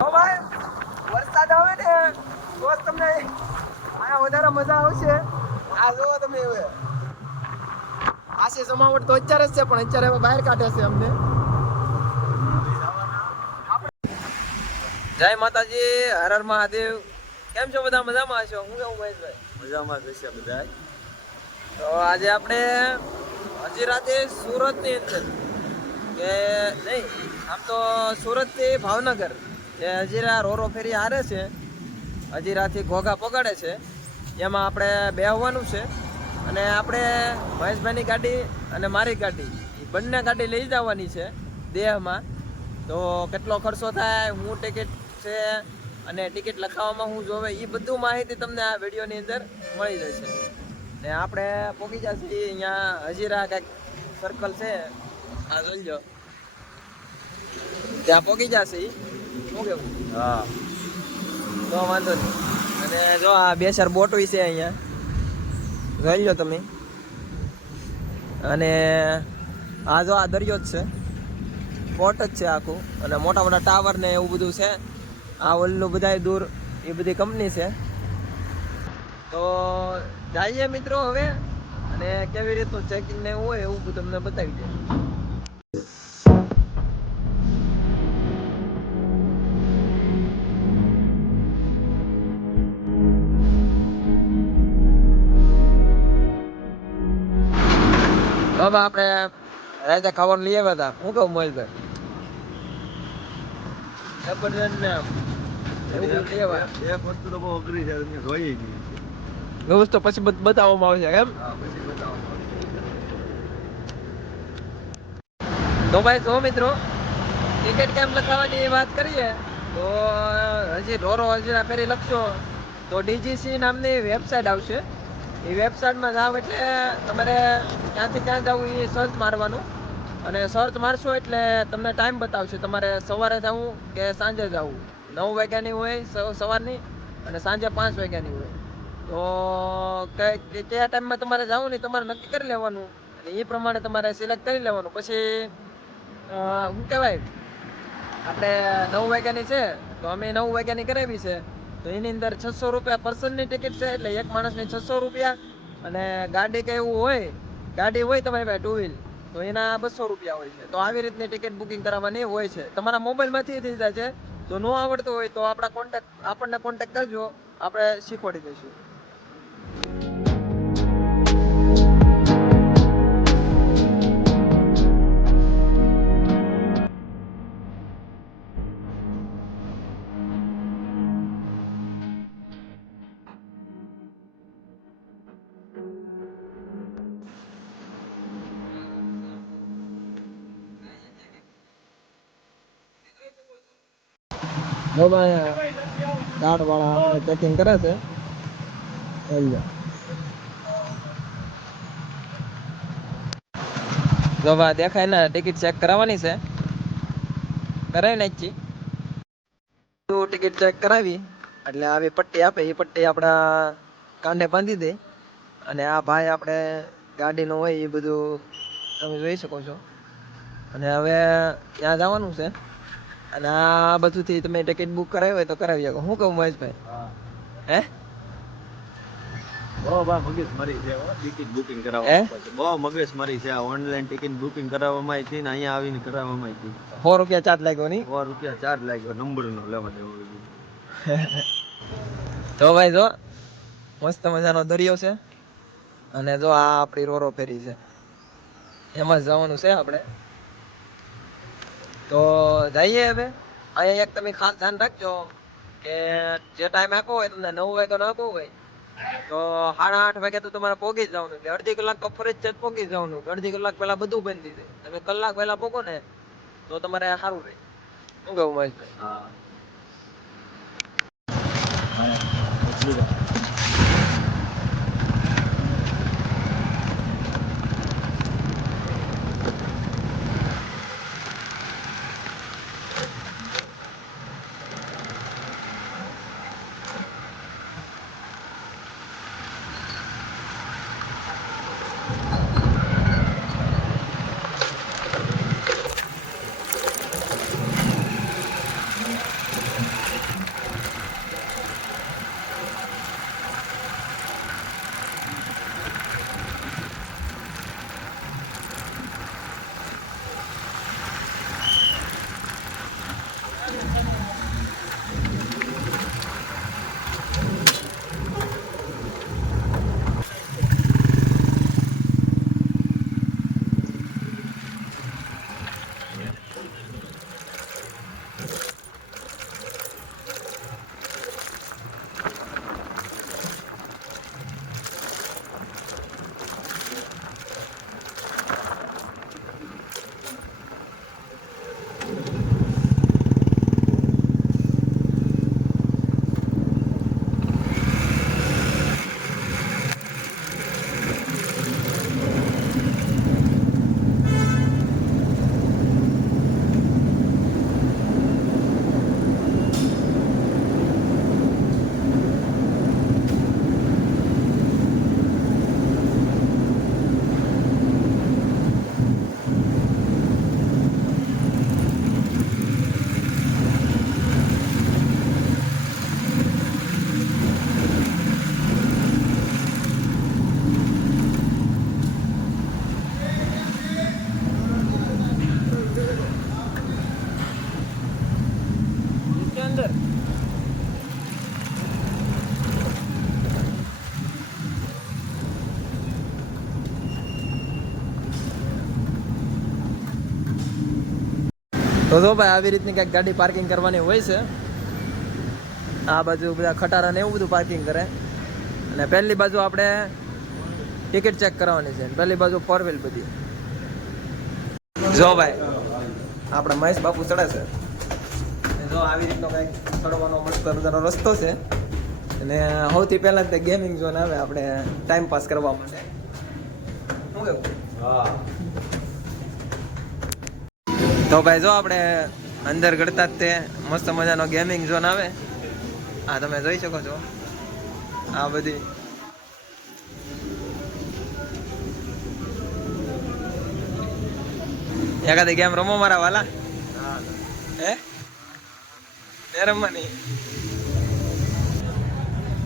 ભાઈ વરસાદ આવે ને તો તમને આયા વધારે મજા આવશે. આ જોવો તમે હવે આશે જમાવટ તો અત્યારે જ છે, પણ અત્યારે હવે બહાર કાઢે છે અમને. જય માતાજી, હર હર મહાદેવ. કેમ છો બધા? મજામાં હશો? હું કેવું મહેશભાઈ? મજામાં જશે બધા. તો આજે આપણે હજી રાતે સુરતની અંદર કે નહીં, આમ તો સુરતથી ભાવનગર જે હજીરા રોરો ફેરી હારે છે, હજીરાથી ઘોઘા પગાડે છે, એમાં આપણે બેહવાનું છે. અને આપણે મહેશભાઈની ગાડી અને મારી ગાડી એ બંને ગાડી લઈ જવાની છે દેહમાં. તો કેટલો ખર્ચો થાય, હું ટિકિટ છે અને ટિકિટ લખાવવામાં હું જોવે, એ બધું માહિતી તમને આ વિડીયોની અંદર મળી જશે. ને આપણે પહોંચી જશે અહીંયા હજીરા કંઈક સર્કલ છે, આ જોઈ લો, ત્યાં પહોંચી જશે. શું કેવું? હા, તો વાંધો નહીં. અને જો આ બે ચાર બોટ છે અહીંયા, જોઈ લો તમે. અને આ જો આ દરિયો જ છે, પોર્ટ જ છે આખું, અને મોટા મોટા ટાવર ને એવું બધું છે. આ ઓલું બધાય દૂર એ બધી કંપની છે. તો જઈએ મિત્રો હવે, અને કેવી રીતનું ચેકિંગ ને એવું હોય એવું બધું તમને બતાવી દે. બાબા આપણે રાતે ખાવાનું લઈ આવ્યા હતા. હું કહું મહેશભાઈ? જબરદસ્ત ને એવું બધું લઈ આવ્યા. એક વસ્તુ તો બહુ અઘરી છે, તમે જોઈ નહીં. વ્યવસ્થો પછી બતાવવામાં આવશે એમ. હા, પછી બતાવો. તો ભાઈ જો મિત્રો, ટિકિટ કેમ લખાવવાની વાત કરીએ તો હજી ઢોરો હજીરા ફેરી લખશો તો ડીજીસી નામની વેબસાઇટ આવશે. એ વેબસાઇટમાં જાવ એટલે તમારે ક્યાંથી ક્યાં જવું એ સર્ચ મારવાનું, અને સર્ચ મારશો એટલે તમને ટાઈમ બતાવશે તમારે સવારે જવું કે સાંજે જવું. 9 વાગ્યાની હોય સવારની, અને સાંજે 5 વાગ્યાની હોય. તો કયા ટાઈમમાં તમારે જવું ને તમારે નક્કી કરી લેવાનું, અને એ પ્રમાણે તમારે સિલેક્ટ કરી લેવાનું. પછી શું કહેવાય, આપણે 9 વાગ્યાની છે તો અમે 9 વાગ્યાની કરાવી છે. તો એની અંદર 600 રૂપિયા પર્સનની ટિકિટ છે, એટલે એક માણસની 600 રૂપિયા. અને ગાડી કે એવું હોય, ગાડી હોય તમારી પાસે 2 વ્હીલ, તો એના 200 રૂપિયા હોય છે. તો આવી રીતની ટિકિટ બુકિંગ કરાવવાની હોય છે. તમારા મોબાઈલમાંથી થઈ જાય છે. જો ન આવડતું હોય તો આપણને કોન્ટેક્ટ કરજો, આપણે શીખવાડી દઈશું. ગાર્ડ વાળા ચેકિંગ કરે છે. જો દેખાય ને, ટિકિટ ચેક કરાવવાની છે, કરાવી નાખી. ટિકિટ ચેક કરાવી એટલે આવી પટ્ટી આપે, એ પટ્ટી આપણા કાંડે બાંધી દે. અને આ ભાઈ આપણે ગાડીનું હોય એ બધું તમે જોઈ શકો છો. અને હવે ત્યાં જવાનું છે, અને આ બધુંથી તમે ટિકિટ બુક કરાવી હોય તો કરાવી શકો. શું કહું મહેશભાઈ? હે બહુ મગજ મારી છે ટિકિટ બુકિંગ કરાવવા. બહુ મગજ મારી છે. ઓનલાઈન ટિકિટ બુકિંગ કરાવવામાં આવી ને અહીંયા આવીને કરાવવામાં આવી. 100 રૂપિયા ચાર્જ લાગ્યો નહીં? 100 રૂપિયા ચાર્જ લાગ્યો, નંબરનો લેવા દેવો. તો ભાઈ જો મસ્ત મજાનો દરિયો છે, અને જો આ આપણી રોરો ફેરી છે, એમાં જવાનું છે આપણે. તો જઈએ હવે. અહીંયા એક તમે ખાસ ધ્યાન રાખજો કે જે ટાઈમ આપ્યો હોય તમને 9 વાગ્યાનો આપ્યો હોય તો 8:30 વાગે તો તમારે પહોંચી જ જવાનું. એટલે અડધી કલાક તો ફરજિયાત પહોંચી જવાનું. અડધી કલાક પહેલા બધું બંધ થઈ જાય. તમે કલાક પહેલા પહોંચો ને તો તમારે સારું રહે. શું કહું મહેશભાઈ? હા. અંદર. તો જો ભાઈ આવી રીતની કંઈક ગાડી પાર્કિંગ કરવાની હોય છે. આ બાજુ બધા ખટારા ને એવું બધું પાર્કિંગ કરે, અને પહેલી બાજુ આપણે ટિકિટ ચેક કરાવવાની છે. પહેલી બાજુ ફોર વ્હીલ બધી. જો ભાઈ આપણે મહેશ બાપુ ચડે છે. જો આવી રીતનો કંઈક ચડવાનો મસ્ત મજાનો રસ્તો છે, અને સૌથી પહેલા તે ગેમિંગ ઝોન આવે આપણે ટાઈમ પાસ કરવા માટે. શું કેવું? હા. તો ભાઈ જો આપણે અંદર ગળતા જ તે મસ્ત મજાનો ગેમિંગ ઝોન આવે. આ તમે જોઈ શકો છો. આ બધી એકાદી ગેમ રમો મારા વાલા. હે એ રમવાની.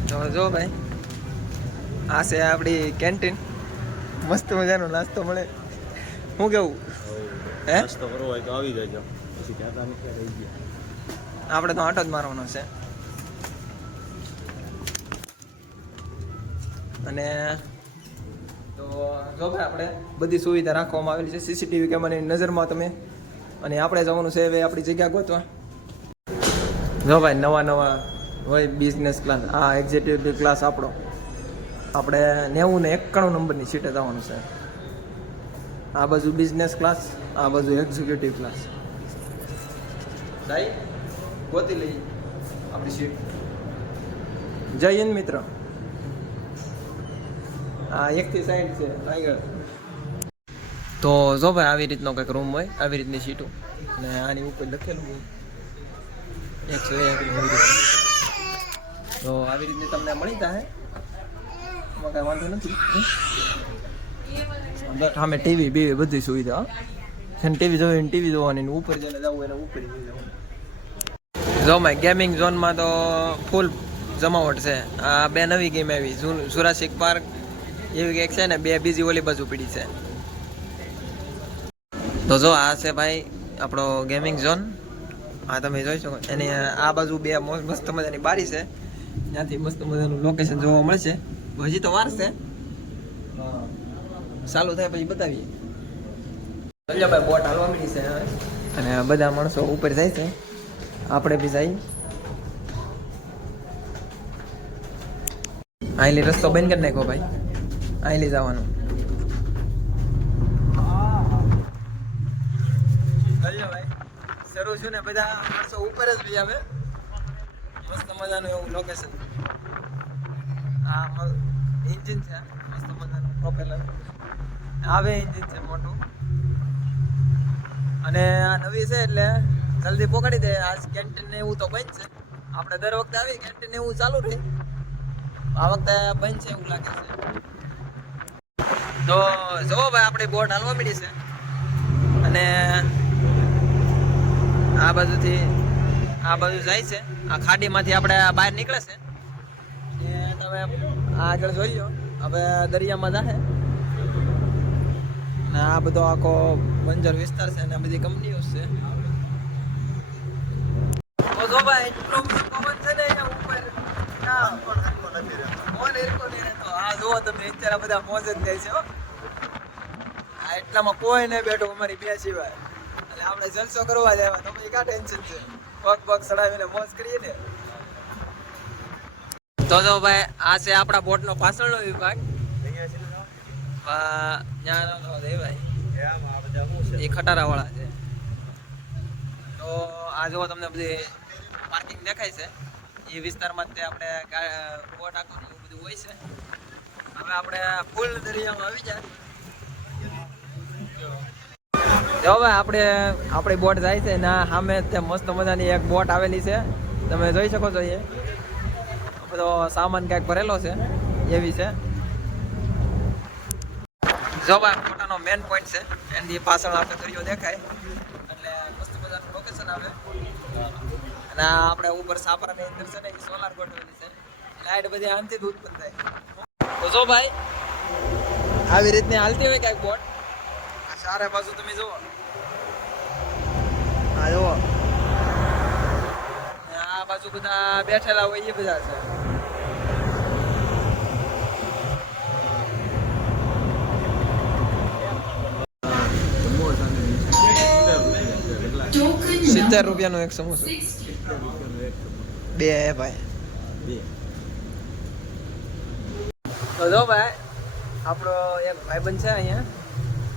તો જો ભાઈ આ છે આપણી કેન્ટીન. મસ્ત મજાનો નાસ્તો મળે. શું કેવું? હે નાસ્તો કરવો હોય તો આવી જજો. પછી ત્યાં રહી ગયા. આપણે તો આંટો જ મારવાનો છે. અને તો જો ભાઈ આપણે બધી સુવિધા રાખવામાં આવેલી છે સીસીટીવી કેમેરાની નજરમાં તમે. અને આપણે જવાનું છે હવે આપણી જગ્યા ગોતવા. જો ભાઈ નવા નવા હોય બિઝનેસ ક્લાસ. આ એક્ઝિક્યુટિવ ક્લાસ આપણો. આપણે 90 ને 91 નંબરની સીટે જવાનું છે. આ બાજુ બિઝનેસ ક્લાસ, આ બાજુ એક્ઝિક્યુટિવ ક્લાસ. સાઈ ગોતી લઈ આપણી સીટ. જય હિન્દ મિત્ર. આ 1 થી 60 છે આગળ. તો જો ભાઈ આવી રીતનો કંઈક રૂમ હોય, આવી રીતની સીટો, અને આની ઉપર લખેલું હોય 101. તો આવી રીતની તમને મળી જાય. એમાં કાંઈ વાંધો નથી. સામે ટીવી બીવી બધી સુવિધા છે. ટીવી જોઈને ટીવી જોવાની, ઉપર જઈને જવું એને ઉપર જવાનું. જો ભાઈ ગેમિંગ ઝોનમાં તો ફૂલ જમાવટ છે. આ 2 નવી ગેમ આવી, જુરાસિક પાર્ક એવી કંઈક છે ને, 2 બીજી ઓલી બાજુ પડી છે. તો જો આ છે ભાઈ આપણો ગેમિંગ ઝોન. આ તમે જોઈ શકો. એની આ બાજુ 2 મસ્ત મજાની બારી છે, ત્યાંથી મસ્ત મજાનું લોકેશન જોવા મળશે. હજી તો વાર છે, ચાલુ થાય પછી બતાવીએ. ભાઈ બોટ હાલવા મળી છે હવે, અને બધા માણસો ઉપર જાય છે. આપણે બી જઈએ. આઈલી રસ્તો બંધ કરી નાખો ભાઈ. આઈલી જવાનું. ભાઈ શરૂ છું ને બધા માણસો ઉપર જ બી આવે. મસ્ત મજાનું એવું લોકેશન. આ એન્જિન છે મસ્ત મજાનું પ્રોપેલર. આવે એન્જિન છે મોટું, અને આ નવી છે એટલે જલ્દી પકડી દે. આ કેન્ટીન ને એવું તો બંધ છે. આપણે દર વખતે આવી કેન્ટીન ને એવું ચાલુ રહે. આ વખતે બંધ છે એવું લાગે છે. તો જો ભાઈ આપણી બોટ હાલવા મળી છે, અને આ બાજુથી આ બાજુ જાય છે. આ ખાડીમાંથી આપણે બહાર નીકળે છે. તમે આગળ જોઈ લો. હવે દરિયામાં જાહે, ને આ બધો આખો બંજર વિસ્તાર છે, ને આ બધી કંપનીઓ છે. તો જો ભાઈ એટલો બધો પવન છે ને અહીંયા ઉપર. હા જુઓ તમે અત્યારે બધા મોજ જ થાય છે. આ એટલામાં કોઈ નહીં બેઠો અમારી 2 સિવાય. એટલે આપણે જલસો કરવા જ આવ્યા. તમે ક્યાં ટેન્શન છે? પગ પગ ચડાવીને મોજ કરીએ ને. તો જો ભાઈ આ છે આપણા બોટનો પાછળનો વિભાગ. એ ખટારા વાળા છે. તો આ જો તમને બધી પાર્કિંગ દેખાય છે. એ વિસ્તારમાં તે આપણે બોટ આખું એવું બધું હોય છે. હવે આપણે ફૂલ દરિયામાં આવી જાય. જો ભાઈ આપણી બોટ જાય છે ને સામે તે મસ્ત મજાની એક બોટ આવેલી છે. તમે જોઈ શકો છો. એ બધો સામાન ક્યાંક ભરેલો છે એવી છે. જો ભાઈ ફોટાનો મેન પોઈન્ટ છે. એની પાછળ આપણે દરિયો દેખાય એટલે મસ્ત મજાનું લોકેશન આવે. અને આપણે ઉપર સાપરાની અંદર છે ને એ સોલાર ગોઠવેલી છે. લાઈટ બધી આમથી જ ઉત્પન્ન થાય. તો જો ભાઈ આવી રીતની હાલતી હોય ક્યાંક બોટ. આ ચારે બાજુ તમે જુઓ. આ જુઓ. આ બાજુ બધા બેઠેલા હોય એ બધા છે. ₹70 એક સમોસો. બે ભાઈ. તો જો ભાઈ આપણો એક ભાઈબંધ છે અહીંયા,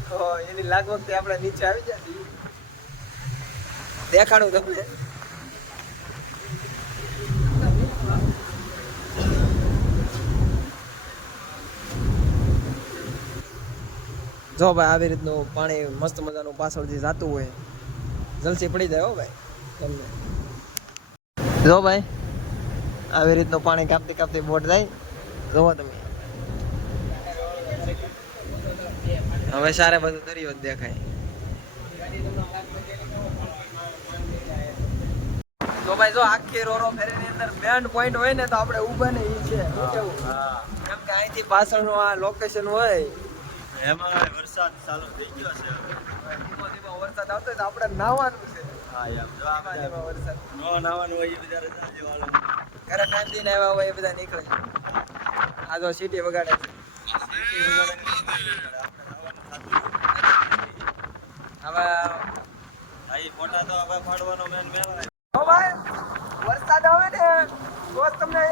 તો એની લાગ વખતે આપણે નીચે આવી જાય દેખાડું તમને. જો ભાઈ આવી રીતનું પાણી મસ્ત મજાનું પાછળથી જાતું હોય, જલસી પડી જાય. હો ભાઈ તમને જો ભાઈ આવી રીતનું પાણી કાપતી કાપતી બોટ જાય. જોવો તમે હવે સારે બધું દરિયો જ દેખાય. તો ભાઈ જો આખી રોરો ફેરીની અંદર મેન પોઈન્ટ હોય ને તો આપણે ઊભા ને ઈ છે. કેવું કેમ કે અહીંથી પાછળનું આ લોકેશન હોય એમાં વરસાદ ચાલુ થઈ ગયો છે. ધીમો ધીમો વરસાદ આવતો હોય તો આપણે નાહવાનું છે. હા યાર જો આ ધીમા ધીમા વરસાદ નો નાવાનું હોય એ બધા રજા લેવાનું. ઘરે ટાઈમથી આવ્યા હોય એ બધા નીકળે. આ જો સીટી વગાડે છે. હવે ભાઈ ફોટા તો હવે પાડવાનો મેન મેળા. ઓ ભાઈ વરસાદ આવે ને તો તમને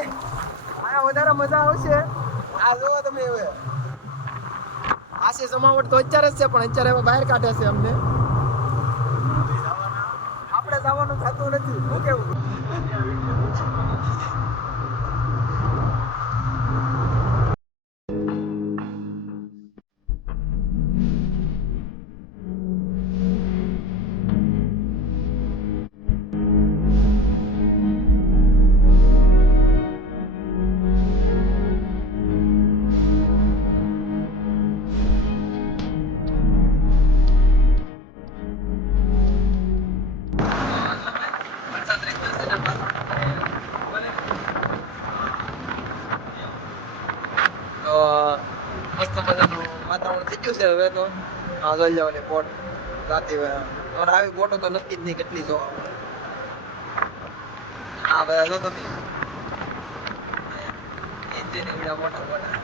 આયા વધારે મજા આવશે. આ જોવો તમે હવે આશી જમાવટ તો અત્યારે જ છે, પણ અત્યારે હવે બહાર કાઢે છે અમને. આપણે જવાનું થતું નથી. હું કેવું તો મસ્ત મજાનું વાતાવરણ થઈ ગયું છે હવે તો. હા જોઈ જાવ ને બોટ રાતે આવી બોટો તો નક્કી જ નહીં કેટલી જોવા મળે. હા બધા જો તમે એન્જિન એવડા મોટા મોટા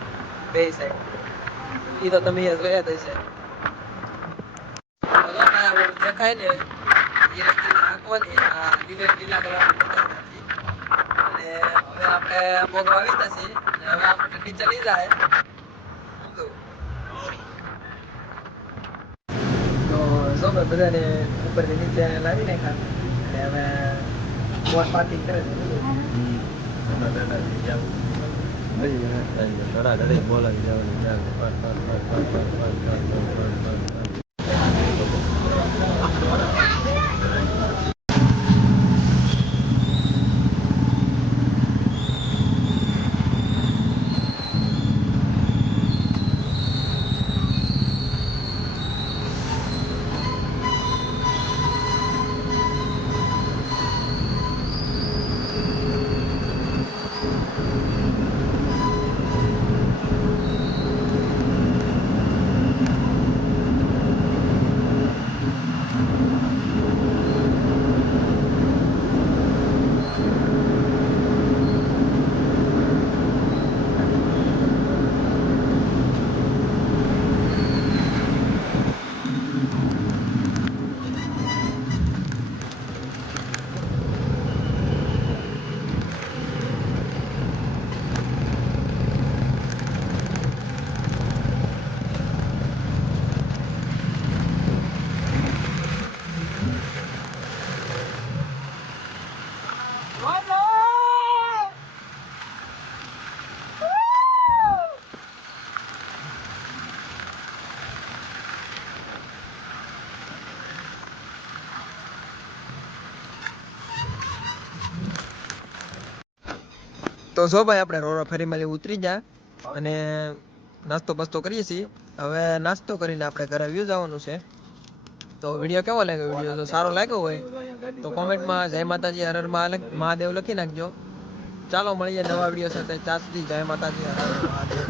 બે સાઈડ એ તો તમે જોયા જ હશે. દેખાય ને એ રસ્તે નાખવાની આ લીલા કલર અને હવે આપણે ભોગવા આવી જશે. હવે આપણે ઠંડી ચડી જાય તો જો બધાને ઉપરથી નીચે લાવી નાખ્યા અને હવે બોટ પાર્કિંગ કરે છે. બોલાવી તો જો ભાઈ આપણે રોરો ફેરીમાં ઉતરી જા અને નાસ્તો બસ્તો કરીએ છીએ. હવે નાસ્તો કરીને આપણે ઘરે વ્યૂ જવાનું છે. તો વિડીયો કેવો લાગ્યો? વિડીયો તો સારો લાગ્યો હોય તો કોમેન્ટમાં જય માતાજી હર હર મહાદેવ લખી નાખજો. ચાલો મળીએ નવા વિડીયો સાથે. ત્યાં સુધી જય માતાજી હર હર મહાદેવ.